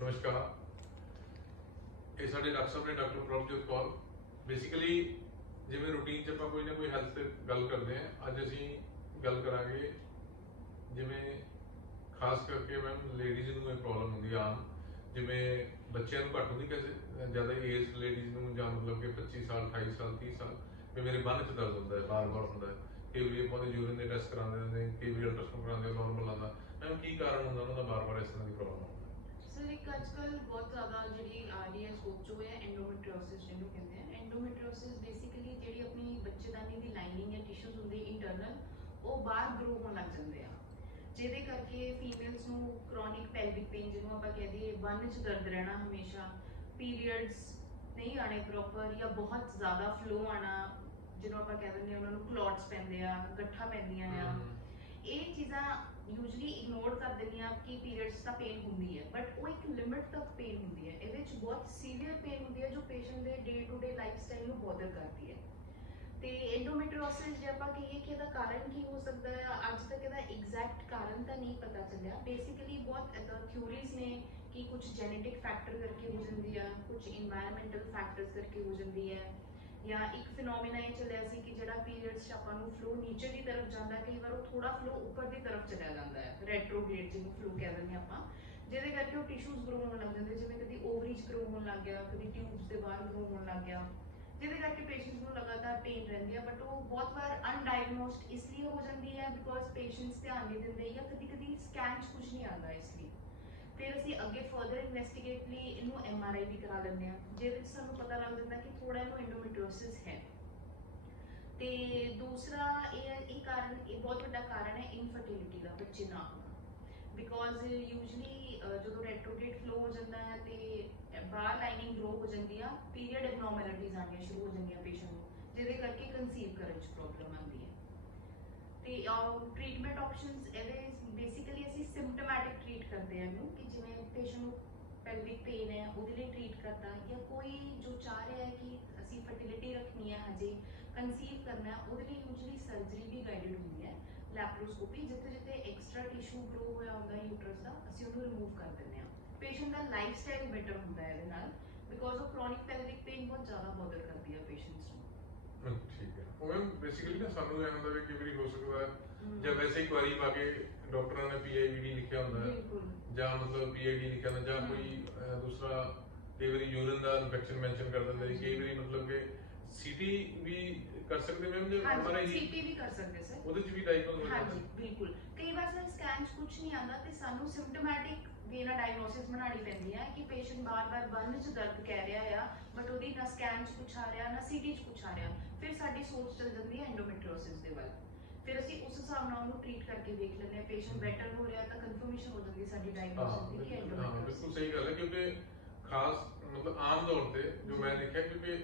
ਨਮਸਕਾਰ। ਇਹ ਸਾਡੇ ਡਾਕਟਰ ਸਾਹਿਬ ਨੇ ਡਾਕਟਰ ਪ੍ਰਭਜੋਤ ਕੌਰ। ਬੇਸਿਕਲੀ ਜਿਵੇਂ ਰੂਟੀਨ 'ਚ ਆਪਾਂ ਕੋਈ ਨਾ ਕੋਈ ਹੈਲਥ ਤੇ ਗੱਲ ਕਰਦੇ ਹਾਂ, ਅੱਜ ਅਸੀਂ ਗੱਲ ਕਰਾਂਗੇ ਜਿਵੇਂ ਖਾਸ ਕਰਕੇ ਮੈਮ ਲੇਡੀਜ਼ ਨੂੰ ਇਹ ਪ੍ਰੋਬਲਮ ਹੁੰਦੀ ਆ ਆਮ। ਜਿਵੇਂ ਬੱਚਿਆਂ ਨੂੰ ਘੱਟ ਹੁੰਦੀ ਕਿਸੇ, ਜ਼ਿਆਦਾ ਏਜ ਲੇਡੀਜ਼ ਨੂੰ ਜਾਂ ਮਤਲਬ ਕਿ 25 ਸਾਲ 28 ਸਾਲ 30 ਸਾਲ, ਵੀ ਮੇਰੇ ਬੰਨ 'ਚ ਦਰਦ ਹੁੰਦਾ ਹੈ, ਬਾਰ-ਬਾਰ ਹੁੰਦਾ ਹੈ। ਕਈ ਵਾਰੀ ਆਪਾਂ ਦੇ ਯੂਰਿਨ ਦੇ ਟੈਸਟ ਕਰਾਉਂਦੇ ਨੇ ਕਈ ਵਾਰੀ ਅਲਟਰਾਸਾਊਂਡ ਕਰਾਉਂਦੇ ਨਾਰਮਲ ਆਉਂਦਾ। ਮੈਮ, ਕੀ ਕਾਰਨ ਹੁੰਦਾ ਉਹਨਾਂ ਦਾ ਬਾਰ-ਬਾਰ ਇਸ ਤਰ੍ਹਾਂ ਦੀ ਪ੍ਰੋਬਲਮ ਆਉਂਦਾ ਸਰ ਇੱਕ ਅੱਜਕੱਲ ਬਹੁਤ ਜ਼ਿਆਦਾ ਜਿਹੜੀ ਆ ਰਹੀ ਹੈ ਸਕੋਪ ਚੋ ਹੈ ਐਂਡੋਮੈਟ੍ਰਿਓਸਿਸ ਜਿਹਨੂੰ ਕਹਿੰਦੇ ਆ ਐਂਡੋਮੈਟ੍ਰਿਓਸਿਸ ਬੇਸਿਕਲੀ ਜਿਹੜੀ ਆਪਣੀ ਬੱਚੇਦਾਨੀ ਦੀ ਲਾਈਨਿੰਗ ਜਾਂ ਟਿਸ਼ੂਜ਼ ਹੁੰਦੇ ਇੰਟਰਨਲ ਉਹ ਬਾਹਰ ਗਰੋ ਹੋਣ ਲੱਗ ਜਾਂਦੇ ਆ। ਜਿਹਦੇ ਕਰਕੇ ਫੀਮੇਲਸ ਨੂੰ ਕ੍ਰੋਨਿਕ ਪੈਲਵਿਕ ਪੇਨ ਜਿਹਨੂੰ ਆਪਾਂ ਕਹਿ ਦਈਏ ਬੰਨ 'ਚ ਦਰਦ ਰਹਿਣਾ ਹਮੇਸ਼ਾ ਪੀਰੀਅਡਸ ਨਹੀਂ ਆਣੇ ਪ੍ਰੋਪਰ ਜਾਂ ਬਹੁਤ ਜ਼ਿਆਦਾ ਫਲੋ ਆਣਾ ਜਿਹਨੂੰ ਆਪਾਂ ਕਹਿ ਦਿੰਦੇ ਆ ਉਹਨਾਂ ਨੂੰ ਕਲੌਟਸ ਪੈਂਦੇ ਆ ਗੱਠਾਂ ਪੈਂਦੀਆਂ ਆ। ਇਹ ਚੀਜ਼ਾਂ ਯੂਜੂਲੀ ਦਿੰਨੀ ਆ ਕਿ ਪੀਰੀਅਡਸ ਦਾ ਪੇਨ ਹੁੰਦੀ ਹੈ ਬਟ ਉਹ ਇੱਕ ਲਿਮਿਟ ਤੱਕ ਪੇਨ ਹੁੰਦੀ ਹੈ, ਇਹਦੇ ਵਿੱਚ ਬਹੁਤ ਸੀਵੀਅਰ ਪੇਨ ਹੁੰਦੀ ਹੈ ਜੋ ਪੇਸ਼ੈਂਟ ਦੇ day to day life style ਨੂੰ ਬੋਦਰ ਕਰਦੀ ਹੈ। ਤੇ ਐਂਡੋਮੈਟ੍ਰੀਓਸਿਸ ਜੇ ਆਪਾਂ ਕਹੀਏ ਕਿ ਇਹਦਾ ਕਾਰਨ ਕੀ ਹੋ ਸਕਦਾ ਹੈ, ਅੱਜ ਤੱਕ ਇਹਦਾ ਐਗਜ਼ੈਕਟ ਕਾਰਨ ਤਾਂ ਨਹੀਂ ਪਤਾ ਚੱਲਿਆ। ਬੇਸਿਕਲੀ ਬਹੁਤ ਇਹਦਾ ਥਿਊਰੀਜ਼ ਨੇ ਕਿ ਕੁਝ ਜੈਨੇਟਿਕ ਫੈਕਟਰ ਕਰਕੇ ਹੋ ਜਾਂਦੀ ਆ ਕੁਝ এনवायरमेंटल ਫੈਕਟਰਸ ਕਰਕੇ ਹੋ ਜਾਂਦੀ ਹੈ। ਜਾਂ ਇੱਕ ਫਿਨੋਮੀਨਾ ਇਹ ਚੱਲਿਆ ਸੀ ਕਿ ਜਿਹੜਾ ਪੀਰੀਅਡਸ 'ਚ ਆਪਾਂ ਨੂੰ ਫਲੋ ਨੀਚੇ ਦੀ ਤਰਫ ਜਾਂਦਾ, ਕਈ ਵਾਰ ਉਹ ਥੋੜਾ ਫਲੋ ਉੱਪਰ ਦੀ ਤਰਫ ਚਲਾ ਜਾਂਦਾ ਹੈ ਰੈਟਰੋਗ੍ਰੇਡ ਜਿਹਨੂੰ ਫਲੋ ਕਹਿ ਦਿੰਦੇ ਆਪਾਂ। ਜਿਹਦੇ ਕਰਕੇ ਉਹ ਟਿਸ਼ੂਜ਼ ਗਰੋ ਹੋਣ ਲੱਗ ਜਾਂਦੇ, ਜਿਵੇਂ ਕਦੀ ਓਵਰੀ 'ਚ ਗਰੋ ਹੋਣ ਲੱਗ ਗਿਆ, ਕਦੀ ਟਿਊਬਸ ਦੇ ਬਾਹਰ ਗਰੋ ਹੋਣ ਲੱਗ ਗਿਆ। ਜਿਹਦੇ ਕਰਕੇ ਪੇਸ਼ੈਂਟਸ ਨੂੰ ਲਗਾਤਾਰ ਪੇਨ ਰਹਿੰਦੀ ਹੈ ਬਟ ਉਹ ਬਹੁਤ ਵਾਰ ਅਨਡਾਇਗਨੋਸਡ ਇਸ ਲਈ ਹੋ ਜਾਂਦੀ ਹੈ ਬਿਕੋਜ਼ ਪੇਸ਼ੈਂਟਸ ਧਿਆਨ ਨਹੀਂ ਦਿੰਦੇ ਜਾਂ ਕਦੀ ਕਦੀ ਸਕੈਨ 'ਚ ਕੁਝ ਨਹੀਂ ਆਉਂਦਾ ਇਸ ਲਈ। ਫਿਰ ਅਸੀਂ ਅੱਗੇ ਫਰਦਰ ਇਨਵੈਸਟੀਗੇਟ ਲਈ ਇਹਨੂੰ ਐਮਆਰਆਈ ਵੀ ਕਰਾ ਲੈਂਦੇ ਆ ਜਿਹਦੇ ਵਿੱਚ ਸਾਨੂੰ ਪਤਾ ਲੱਗ ਜਾਂਦਾ ਕਿ ਥੋੜਾ ਇਹਨੂੰ ਐਂਡੋਮੈਟ੍ਰਿਓਸਿਸ ਹੈ। ਤੇ ਦੂਸਰਾ ਇਹ ਇਹ ਕਾਰਨ, ਇਹ ਬਹੁਤ ਵੱਡਾ ਕਾਰਨ ਹੈ ਇਨਫਰਟੀਲਿਟੀ ਦਾ, ਬੱਚੇ ਨਾ ਹੋਣਾ। ਬਿਕੋਜ਼ ਯੂਜੂਲੀ ਜਦੋਂ ਰੈਟਰੋਗ੍ਰੇਡ ਫਲੋ ਹੋ ਜਾਂਦਾ ਹੈ ਤੇ ਬਾਹਰ ਲਾਈਨਿੰਗ ਗਰੋ ਹੋ ਜਾਂਦੀ ਆ ਪੀਰੀਅਡ ਐਬਨੋਰਮੈਲਿਟੀਜ਼ ਆਉਣੀਆਂ ਸ਼ੁਰੂ ਹੋ ਜਾਂਦੀਆਂ ਪੇਸ਼ੈਂਟ ਨੂੰ, ਜਿਹਦੇ ਕਰਕੇ ਕਨਸੀਵ ਕਰਨ 'ਚ ਪ੍ਰੋਬਲਮ ਆਉਂਦੀ ਹੈ। ਤੇ ਟ੍ਰੀਟਮੈਂਟ ਆਪਸ਼ਨਸ ਇਹਦੇ ਬੇਸਿਕਲੀ ਅਸੀਂ ਸਿੰਪਟੋਮੈਟਿਕ ਟ੍ਰੀਟ ਕਰਦੇ ਹਾਂ ਇਹਨੂੰ ਕਿ ਜਿਵੇਂ ਪੇਸ਼ੈਂਟ ਨੂੰ ਪੈਲਵਿਕ ਪੇਨ ਹੈ ਉਹਦੇ ਲਈ ਟ੍ਰੀਟ ਕਰਦਾ ਜਾਂ ਕੋਈ ਜੋ ਚਾਹ ਰਿਹਾ ਹੈ ਕਿ ਅਸੀਂ ਫਰਟੀਲਿਟੀ ਰੱਖਣੀ ਹੈ ਹਜੇ ਕਨਸੀਵ ਕਰਨਾ ਹੈ ਉਹਦੇ ਲਈ ਯੂਜੂਲੀ ਸਰਜਰੀ ਵੀ ਗਾਈਡਡ ਹੁੰਦੀ ਹੈ। ਲੈਪਰੋਸਕੋਪੀ ਜਿੱਥੇ ਜਿੱਥੇ ਐਕਸਟਰਾ ਟਿਸ਼ੂ ਗਰੋ ਹੋਇਆ ਹੁੰਦਾ ਯੂਟਰਸ ਦਾ ਅਸੀਂ ਉਹਨੂੰ ਰਿਮੂਵ ਕਰ ਦਿੰਦੇ ਹਾਂ। ਪੇਸ਼ੈਂਟ ਦਾ ਲਾਈਫ ਸਟਾਈਲ ਬੈਟਰ ਹੁੰਦਾ ਹੈ ਇਹਦੇ ਨਾਲ ਬਿਕੋਜ਼ ਉਹ ਕ੍ਰੋਨਿਕ ਪੈਲਵਿਕ ਪੇਨ ਬਹੁਤ ਜ਼ਿਆਦਾ ਬੋਦਰ ਕਰਦੀ ਹੈ ਪੇਸ਼ੈਂਟਸ ਨੂੰ। ਹਮ, ਠੀਕ ਹੈ। ਉਹ ਮੈਮ ਬੇਸਿਕਲੀ ਨਾ ਸਾਨੂੰ ਇਹ ਹੁੰਦਾ ਵੀ ਕਈ ਵਾਰੀ ਹੋ ਸਕਦਾ ਹੈ ਹਮ। ਜਾਂ ਵੈਸੇ ਹੀ ਕੁਆਰੀ ਪਾ ਕੇ ਡਾਕਟਰਾਂ ਨੇ ਪੀਆਈਵੀਡੀ ਲਿਖਿਆ ਹੁੰਦਾ ਹੈ। ਜਾਂ ਮਤਲਬ ਪੀਆਈਡੀ ਲਿਖਿਆ ਹੁੰਦਾ ਜਾਂ। ਕੋਈ ਅਹ, ਦੂਸਰਾ ਕਈ ਵਾਰੀ ਯੂਰਿਨ ਦਾ ਇਨਫੈਕਸ਼ਨ ਮੈਂਸ਼ਨ ਕਰ ਦਿੰਦੇ ਨੇ ਕਈ ਵਾਰੀ ਮਤਲਬ ਕਿ ਸੀਟੀ ਵੀ ਕਰ ਸਕਦੇ ਮੈਮ ਜੇ ਹਾਂਜੀ ਹਮਾਰਾ ਸੀਟੀ ਵੀ ਕਰ ਸਕਦੇ ਸਰ ਉਹਦੇ ਚ ਵੀ ਡਾਇਗਨੋਸ ਹੋ ਜਾਂਦਾ। ਹਾਂਜੀ ਬਿਲਕੁਲ। ਕਈ ਵਾਰ ਸਰ ਸਕੈਨ 'ਚ ਕੁਝ ਨਹੀਂ ਆਉਂਦਾ ਤੇ ਸਾਨੂੰ ਸਿੰਪਟੋਮੈਟਿਕ ਵੇ ਨਾਲ ਡਾਇਗਨੋਸਿਸ ਬਣਾਉਣੀ ਪੈਂਦੀ ਹੈ ਕਿ ਪੇਸ਼ੈਂਟ ਬਾਰ-ਬਾਰ ਬੰਨ 'ਚ ਦਰਦ ਕਹਿ ਰਿਹਾ ਆ ਬਟ ਉਹਦੀ ਨਾ ਸਕੈਨ 'ਚ ਕੁਝ ਆ ਰਿਹਾ ਨਾ ਸੀਟੀ 'ਚ ਕੁਝ ਆ ਰਿਹਾ। ਫਿਰ ਸਾਡੀ ਸੋਚ ਚੱਲ ਜਾਂਦੀ ਹੈ ਐਂਡੋਮੈਟ੍ਰਿਓਸਿਸ ਦੇ ਵੱਲ। ਫਿਰ ਅਸੀਂ ਉਸ ਉਹਨੂੰ ਟ੍ਰੀਟ ਕਰਕੇ ਵੇਖ ਲੈਂਦੇ ਹਾਂ ਪੇਸ਼ੈਂਟ ਬੈਟਰ ਹੋ ਰਿਹਾ ਤਾਂ ਕਨਫਰਮੇਸ਼ਨ ਹੋ ਜਾਂਦੀ ਸਾਡੀ ਡਾਇਗਨੋਸਿਸ ਦੀ ਕਿ ਹਾਂ, ਬਿਲਕੁਲ ਸਹੀ ਗੱਲ ਹੈ ਕਿਉਂਕਿ ਖਾਸ ਮਤਲਬ ਆਮ ਤੌਰ ਤੇ ਜੋ ਮੈਂ ਦੇਖਿਆ ਕਿਉਂਕਿ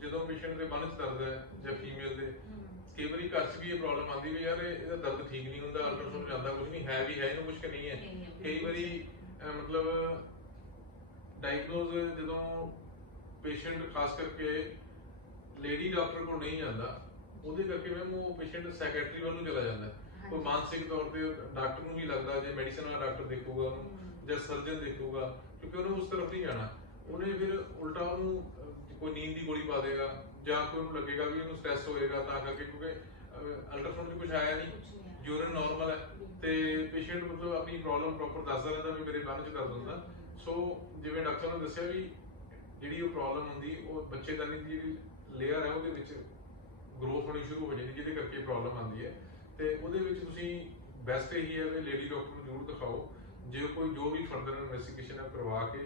ਜਦੋਂ ਪੇਸ਼ੈਂਟ ਦੇ ਬੰਨ 'ਚ ਦਰਦ ਹੈ ਜਾਂ ਫੀਮੇਲ ਦੇ ਕਈ ਵਾਰੀ ਘਰ 'ਚ ਵੀ ਇਹ ਪ੍ਰੋਬਲਮ ਆਉਂਦੀ ਵੀ ਯਾਰ ਇਹ- ਇਹਦਾ ਦਰਦ ਠੀਕ ਨਹੀਂ ਹੁੰਦਾ ਅਲਟਰਾਸਾਊਂਡ ਜਾਂਦਾ ਕੁਝ ਨਹੀਂ ਹੈ ਵੀ ਹੈ ਇਹਨੂੰ ਕੁਝ ਨਹੀਂ ਹੈ। ਨਹੀਂ ਹੈ, ਕਈ ਵਾਰੀ ਮਤਲਬ ਡਾਇਗਨੋਜ਼ ਜਦੋਂ ਪੇਸ਼ੈਂਟ ਖਾਸ ਕਰਕੇ ਲੇਡੀ ਡਾਕਟਰ ਕੋਲ ਨਹੀਂ ਜਾਂਦਾ ਉਹਦੇ ਕਰਕੇ ਮੈਮ ਉਹ ਪੇਸ਼ੈਂਟ ਸਾਈਕੈਟਰੀ ਵੱਲ ਨੂੰ ਚਲਾ ਜਾਂਦਾ। ਕੋਈ। ਮਾਨਸਿਕ ਤੌਰ ਤੇ ਡਾਕਟਰ ਨੂੰ ਨਹੀਂ ਲੱਗਦਾ ਜੇ ਮੈਡੀਸਨ ਵਾਲਾ ਡਾਕਟਰ ਦੇਖੂਗਾ ਉਹਨੂੰ। ਜਾਂ ਸਰਜਨ ਦੇਖੂਗਾ ਕਿਉਂਕਿ ਉਹਨੇ ਉਸ ਤਰਫ ਨਹੀਂ ਜਾਣਾ ਉਹਨੇ ਫਿਰ ਉਲਟਾ ਉਹਨੂੰ ਕੋਈ ਨੀਂਦ ਦੀ ਗੋਲੀ ਪਾ ਦੇਗਾ ਜਾਂ ਕੋਈ ਉਹਨੂੰ ਲੱਗੇਗਾ ਵੀ ਉਹਨੂੰ ਸਟ੍ਰੈਸ ਹੋਏਗਾ ਤਾਂ ਕਰਕੇ ਕਿਉਂਕਿ ਅਲਟਰਾਸਾਊਂਡ 'ਚ ਕੁਝ ਆਇਆ ਨਹੀਂ। ਯੂਰਿਨ ਨਾਰਮਲ ਹੈ ਤੇ ਪੇਸ਼ੈਂਟ ਮਤਲਬ ਆਪਣੀ ਪ੍ਰੋਬਲਮ ਪ੍ਰੋਪਰ ਦੱਸਦਾ ਰਹਿੰਦਾ ਵੀ ਮੇਰੇ ਬੰਨ 'ਚ ਦਰਦ ਹੁੰਦਾ ਸੋ ਜਿਵੇਂ ਡਾਕਟਰ ਨੇ ਦੱਸਿਆ ਵੀ ਜਿਹੜੀ ਉਹ ਪ੍ਰੋਬਲਮ ਹੁੰਦੀ ਉਹ ਬੱਚੇਦਾਨੀ ਦੀ ਜਿਹੜੀ ਲੇਅਰ ਹੈ ਉਹਦੇ ਵਿੱਚ ਗਰੋਥ ਹੋਣੀ ਸ਼ੁਰੂ ਹੋ ਜਾਂਦੀ ਜਿਹਦੇ ਕਰਕੇ ਪ੍ਰੋਬਲਮ ਆਉਂਦੀ ਹੈ ਤੇ ਉਹਦੇ ਵਿੱਚ ਤੁਸੀਂ ਬੈਸਟ ਇਹੀ ਹੈ ਵੀ ਲੇਡੀ ਡਾਕਟਰ ਨੂੰ ਜ਼ਰੂਰ ਦਿਖਾਓ। ਜੇ ਕੋਈ ਜੋ ਵੀ ਫਰਦਰ ਇਨਵੈਸਟੀਗੇਸ਼ਨ ਹੈ ਕਰਵਾ ਕੇ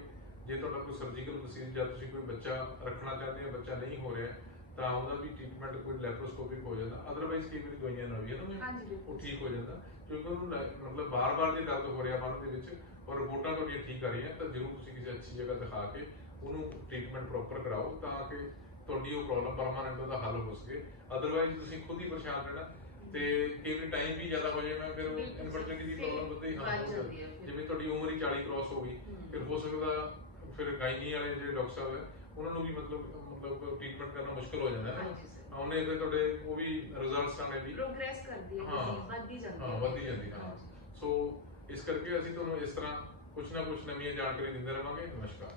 ਜੇ ਤੁਹਾਡਾ ਕੋਈ ਸਰਜੀਕਲ ਪ੍ਰੋਸੀਜਰ ਜਾਂ ਤੁਸੀਂ ਕੋਈ ਬੱਚਾ ਰੱਖਣਾ ਚਾਹੁੰਦੇ ਹੋ ਬੱਚਾ ਨਹੀਂ ਹੋ ਰਿਹਾ ਤਾਂ ਉਹਦਾ ਵੀ ਟ੍ਰੀਟਮੈਂਟ ਕੋਈ ਲੈਪਰੋਸਕੋਪਿਕ ਹੋ ਜਾਂਦਾ। ਅਦਰਵਾਈਜ਼ ਕਈ ਵਾਰੀ ਦਵਾਈਆਂ ਨਾਲ ਵੀ ਹੈ ਨਾ ਹਾਂਜੀ, ਬਿਲਕੁਲ। ਉਹ ਠੀਕ ਹੋ ਜਾਂਦਾ। ਕਿਉਂਕਿ ਉਹਨੂੰ ਮਤਲਬ ਬਾਰ-ਬਾਰ ਜੇ ਦਰਦ ਹੋ ਰਿਹਾ ਬੰਨ ਦੇ ਵਿੱਚ ਔਰ ਰਿਪੋਰਟਾਂ ਤੁਹਾਡੀਆਂ ਠੀਕ ਆ ਰਹੀਆਂ ਤਾਂ ਜ਼ਰੂਰ ਤੁਸੀਂ ਕਿਸੇ ਅੱਛੀ ਜਗ੍ਹਾ ਦਿਖਾ ਕੇ ਉਹਨੂੰ ਟ੍ਰੀਟਮੈਂਟ ਪ੍ਰੋਪਰ ਕਰਾਓ ਤਾਂ ਕਿ ਤੁਹਾਡੀ ਉਹ ਪ੍ਰੋਬਲਮ ਪਰਮਾਨੈਂਟ ਉਹਦਾ ਹੱਲ ਹੋ ਸਕੇ। ਅਦਰਵਾਈਜ਼ ਤੁਸੀਂ ਖੁਦ ਹੀ ਪਰੇਸ਼ਾਨ ਰਹਿਣਾ। ਤੇ ਕਈ ਵਾਰੀ ਟਾਈਮ ਵੀ ਜ਼ਿਆਦਾ ਹੋ ਜਾਏ ਮੈਂ ਫਿਰ ਬਿਲਕੁਲ। ਇਨਫਰਟੀਲਿਟੀ ਦੀ ਪ੍ਰੋਬਲਮ ਵੱਧਦੀ ਹਾਂ ਵੱਧ ਹੋ ਜਾਂਦੀ। ਹੈ। ਜਿਵੇਂ ਤੁਹਾਡੀ ਉਮਰ ਹੀ 40 ਕ੍ਰਾਸ ਹੋ ਗਈ। ਫਿਰ ਹੋ ਸਕਦਾ ਫਿਰ ਗਾਇਨੀ ਵਾਲੇ ਜਿਹੜੇ ਡਾਕਟਰ ਸਾਹਿਬ ਹੈ ਉਹਨਾਂ ਨੂੰ ਵੀ ਮਤਲਬ ਮਤਲਬ ਟ੍ਰੀਟਮੈਂਟ ਕਰਨਾ ਮੁਸ਼ਕਲ ਹੋ ਜਾਂਦਾ ਹੈ ਉਹਨੇ ਫਿਰ ਤੁਹਾਡੇ ਉਹ ਵੀ ਰਿਜ਼ਲਟਸ ਆਣੇ ਵੀ। ਪ੍ਰੋਗਰੈਸ ਕਰਦੀ ਹੈ ਵੱਧਦੀ ਜਾਂਦੀ ਹਾਂ ਹੈ। ਵਧਦੀ ਜਾਂਦੀ ਹਾਂ। ਸੋ ਇਸ ਕਰਕੇ ਅਸੀਂ ਤੁਹਾਨੂੰ ਇਸ ਤਰ੍ਹਾਂ ਕੁਛ ਨਾ ਕੁਛ ਨਵੀਆਂ ਜਾਣਕਾਰੀ ਦਿੰਦੇ ਰਵਾਂਗੇ। ਨਮਸਕਾਰ।